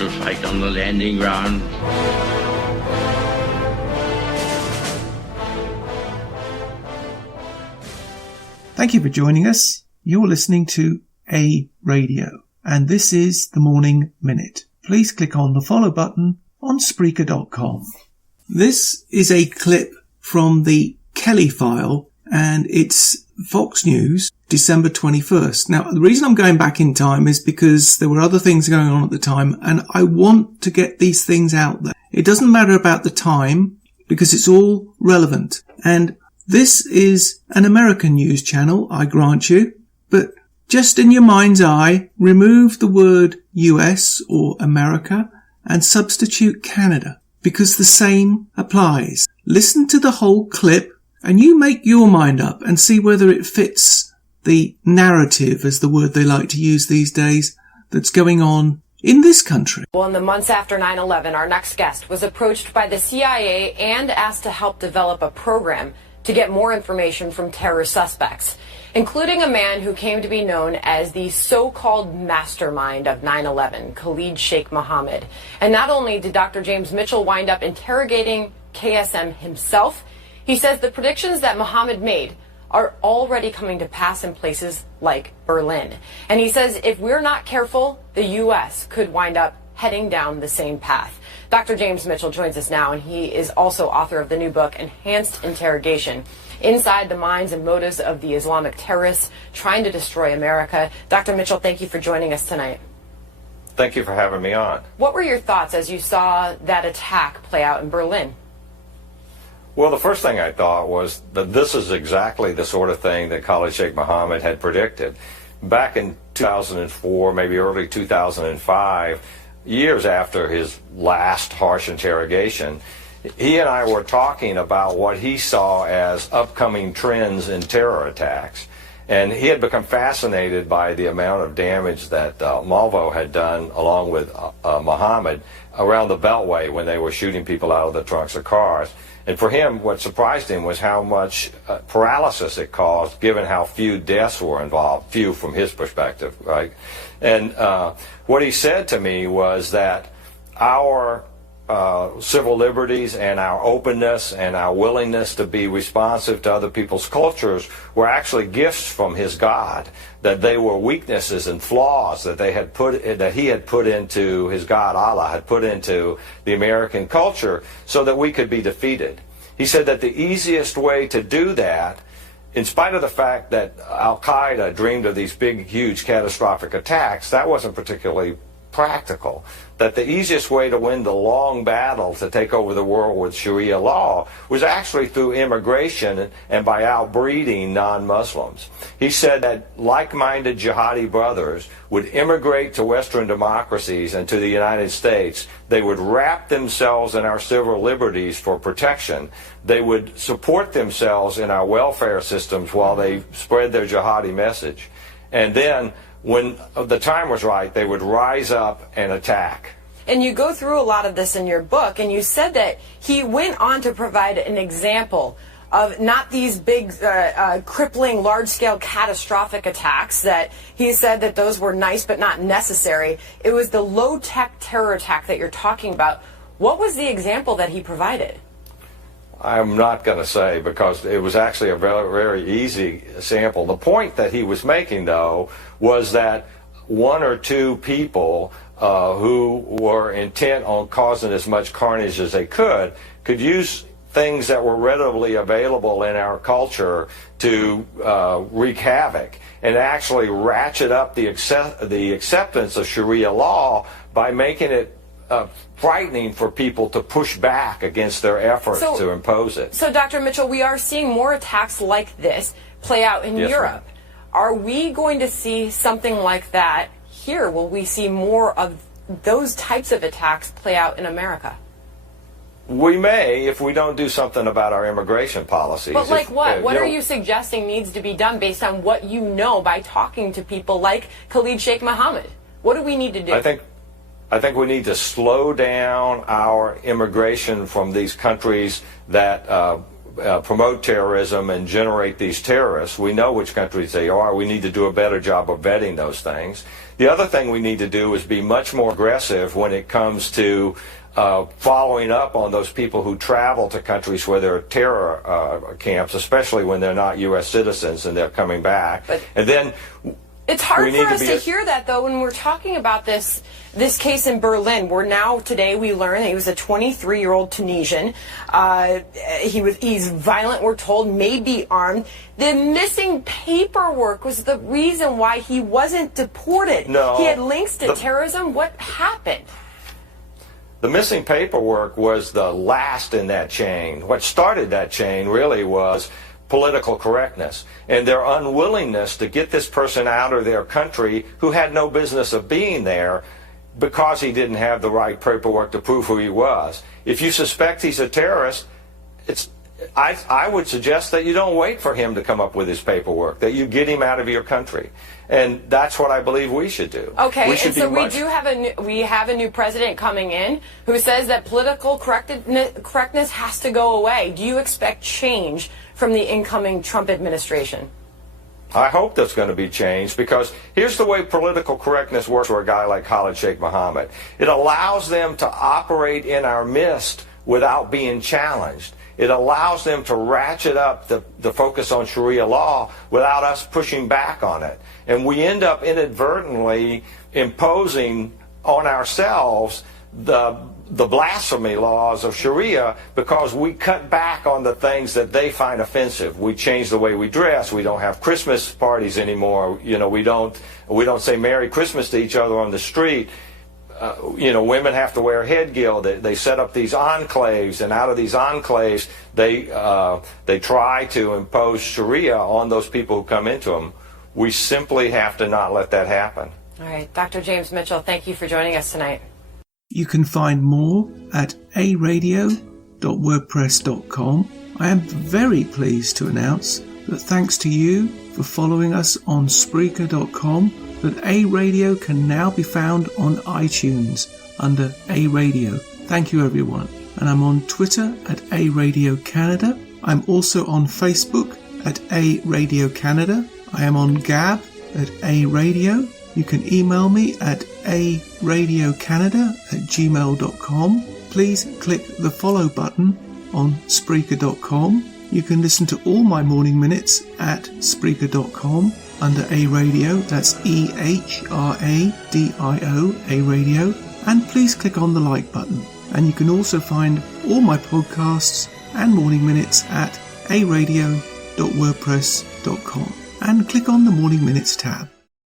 little fight on the landing ground. Thank you for joining us. You're listening to A Radio, and this is the Morning Minute. Please click on the follow button on Spreaker.com. This is a clip from the Kelly file, and it's Fox News, December 21st. Now, the reason I'm going back in time is because there were other things going on at the time, and I want to get these things out there. It doesn't matter about the time, because it's all relevant. And this is an American news channel, I grant you, but just in your mind's eye, remove the word US or America and substitute Canada, because the same applies. Listen to the whole clip and you make your mind up and see whether it fits the narrative, as the word they like to use these days, that's going on in this country. Well, in the months after 9/11, our next guest was approached by the CIA and asked to help develop a program to get more information from terror suspects, including a man who came to be known as the so-called mastermind of 9/11, Khalid Sheikh Mohammed. And not only did Dr. James Mitchell wind up interrogating KSM himself, he says the predictions that Mohammed made are already coming to pass in places like Berlin. And he says if we're not careful, the U.S. could wind up heading down the same path. Dr. James Mitchell joins us now, and he is also author of the new book, Enhanced Interrogation, Inside the Minds and Motives of the Islamic Terrorists Trying to Destroy America. Dr. Mitchell, thank you for joining us tonight. Thank you for having me on. What were your thoughts as you saw that attack play out in Berlin? Well, the first thing I thought was that this is exactly the sort of thing that Khalid Sheikh Mohammed had predicted. Back in 2004, maybe early 2005, years after his last harsh interrogation, he and I were talking about what he saw as upcoming trends in terror attacks. And he had become fascinated by the amount of damage that Malvo had done, along with Mohammed, around the Beltway when they were shooting people out of the trunks of cars. And for him, what surprised him was how much paralysis it caused, given how few deaths were involved, few from his perspective, right? And what he said to me was that our civil liberties and our openness and our willingness to be responsive to other people's cultures were actually gifts from his God, that they were weaknesses and flaws that he had put into his God, Allah had put into the American culture so that we could be defeated. He said that the easiest way to do that, in spite of the fact that Al-Qaeda dreamed of these big, huge, catastrophic attacks, that wasn't particularly practical. That the easiest way to win the long battle to take over the world with Sharia law was actually through immigration and by outbreeding non-Muslims. He said that like-minded jihadi brothers would immigrate to Western democracies and to the United States. They would wrap themselves in our civil liberties for protection. They would support themselves in our welfare systems while they spread their jihadi message. And then, when the time was right, they would rise up and attack. And you go through a lot of this in your book, and you said that he went on to provide an example of not these big, crippling, large-scale, catastrophic attacks, that he said that those were nice but not necessary. It was the low-tech terror attack that you're talking about. What was the example that he provided? I'm not going to say, because it was actually a very, very easy sample. The point that he was making, though, was that one or two people who were intent on causing as much carnage as they could use things that were readily available in our culture to wreak havoc and actually ratchet up the acceptance of Sharia law by making it frightening for people to push back against their efforts to impose it. So, Dr. Mitchell, we are seeing more attacks like this play out in Europe. Are we going to see something like that here? Will we see more of those types of attacks play out in America? We may, if we don't do something about our immigration policies. But like what? What are you suggesting needs to be done based on what you know by talking to people like Khalid Sheikh Mohammed? What do we need to do? I think we need to slow down our immigration from these countries that promote terrorism and generate these terrorists. We know which countries they are. We need to do a better job of vetting those things. The other thing we need to do is be much more aggressive when it comes to following up on those people who travel to countries where there are terror camps, especially when they're not U.S. citizens and they're coming back. And then it's hard for us to hear that, though, when we're talking about this case in Berlin, where now today we learn that he was a 23-year-old Tunisian. He's violent, we're told, may be armed. The missing paperwork was the reason why he wasn't deported. No, he had links to terrorism. What happened? The missing paperwork was the last in that chain. What started that chain really was political correctness and their unwillingness to get this person out of their country who had no business of being there because he didn't have the right paperwork to prove who he was. If you suspect he's a terrorist, I would suggest that you don't wait for him to come up with his paperwork, that you get him out of your country. And that's what I believe we should do. Okay, and so we have a new president coming in who says that political correctness has to go away. Do you expect change from the incoming Trump administration? I hope that's going to be changed, because here's the way political correctness works for a guy like Khalid Sheikh Mohammed. It allows them to operate in our midst without being challenged. It allows them to ratchet up the focus on Sharia law without us pushing back on it. And we end up inadvertently imposing on ourselves the blasphemy laws of Sharia because we cut back on the things that they find offensive. We change the way we dress. We don't have Christmas parties anymore. You know, we don't say Merry Christmas to each other on the street. Women have to wear headgear. They set up these enclaves, and out of these enclaves, they try to impose Sharia on those people who come into them. We simply have to not let that happen. All right, Dr. James Mitchell, thank you for joining us tonight. You can find more at aradio.wordpress.com. I am very pleased to announce that thanks to you for following us on Spreaker.com, that A Radio can now be found on iTunes under A Radio. Thank you, everyone. And I'm on Twitter at A Radio Canada. I'm also on Facebook at A Radio Canada. I am on Gab at A Radio. You can email me at aradiocanada@gmail.com. Please click the follow button on Spreaker.com. You can listen to all my morning minutes at Spreaker.com under A Radio. That's EHRADIO, A Radio. And please click on the like button. And you can also find all my podcasts and morning minutes at aradio.wordpress.com. And click on the Morning Minutes tab.